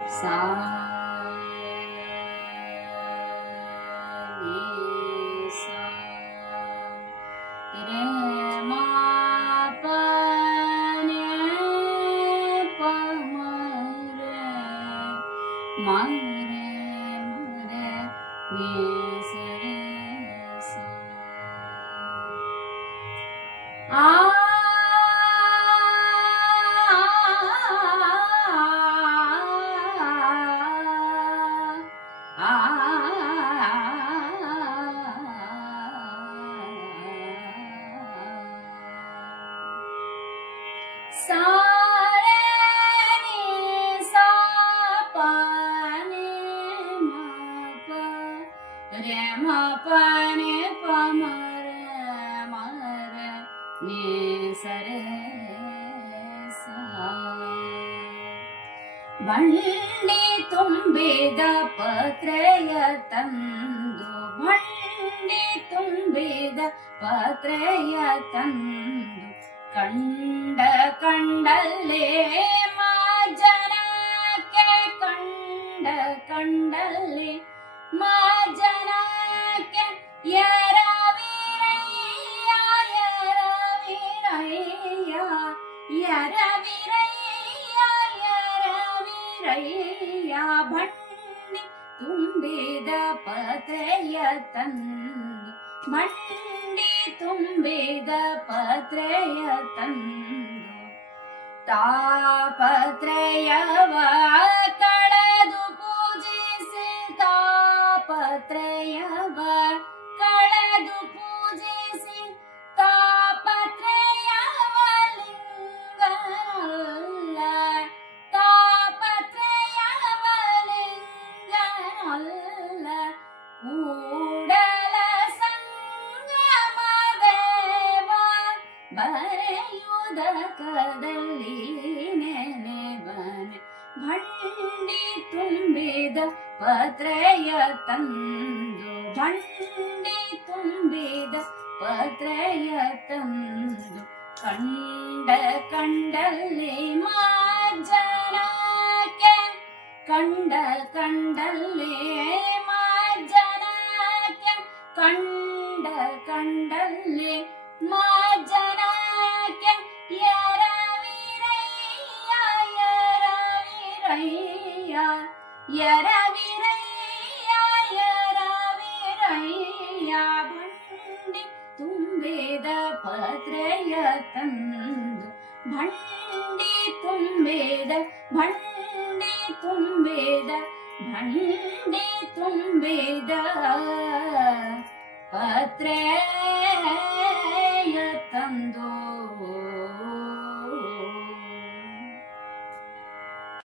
सा रे सा रे मा प ने प म रे मा रे ने स रे सा सा रे नि सा प नि म प रे म प नि प म रे म रे नि ಸ ರೆ ಸ ಬಂಡಿ ತುಂಬಿದ ಪತ್ರೆಯ ತಂದು ಬಂಡಿ ತುಂಬಿದ ಪತ್ರೆಯ ತಂದು ಕಂಡ ಕಂಡಲ್ಲೇ ಜನಕ್ಕೆ ಕಂಡ ಕಂಡಲ್ಲೇ ಜನಕ್ಕೆ ಯರವಿರಯ್ಯ ಯರವಿರಯ್ಯ ಯರವಿರಯ್ಯ ಯರವಿರಯ್ಯ ಬಂಡಿ ತುಂಬಿದ ಪತ್ರೆಯ ತಂದು ಬಂಡಿ ತುಂಬಿದ ಪತ್ರೆಯ ತಂದು ತಾಪತ್ರಯವ ಕಳೆದು ಪೂಜಿಸಿ ತಾಪತ್ರಯವ ಕಳೆದು ಪೂಜಿಸಿ ತಾಪತ್ರಯವ ಲಿಂಗನಲ್ಲ ತಾಪತ್ರಯವ ಲಿಂಗನಲ್ಲ ಕೂಡಲ ಸಂಗಮ ದೇವ ಬರೆಯುವುದಕದಲ್ಲಿ ನೆನೆವನೆ ಬಂಡಿ ತುಂಬಿದ ಪತ್ರೆಯ ತಂದು ಬಂಡಿ ತುಂಬಿದ ಪತ್ರೆಯ ತಂದು ಕಂಡ ಕಂಡಲ್ಲಿ ಜನಕ್ಕೆ ಕಂಡ ಕಂಡಲ್ಲಿ ಜನಕ್ಕೆ ಕಂಡ ಕಂಡಲ್ಲಿ ಜನಕ್ಕೆ ಯರವಿರಯ್ಯ ಯರವಿರಯ್ಯ ಯರವಿರಯ್ಯ ಯರವಿರಯ್ಯ ಬಂಡಿ ತುಂಬಿದ ಪತ್ರೆಯ ತಂದು ಬಂಡಿ ತುಂಬಿದ ಬಂಡಿ ತುಂಬಿದ ಬಂಡಿ ತುಂಬಿದ ಪತ್ರೆಯ